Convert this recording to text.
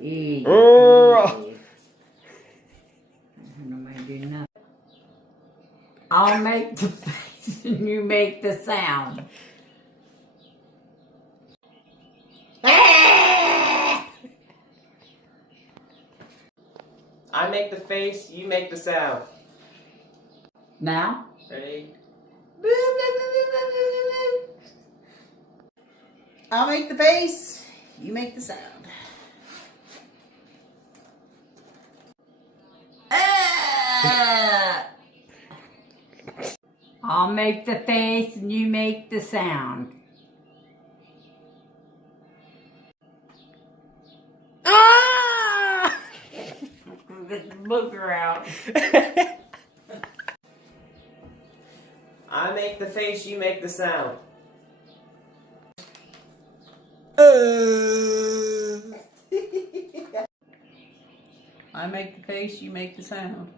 Easy. Oh. Nobody do nothing. I'll make the face and you make the sound. I make the face, you make the sound. Now? Ready? I'll make the face, you make the sound. I'll make the face and you make the sound. Ah! Get the booger out. I make the face, you make the sound. I make the face, you make the sound.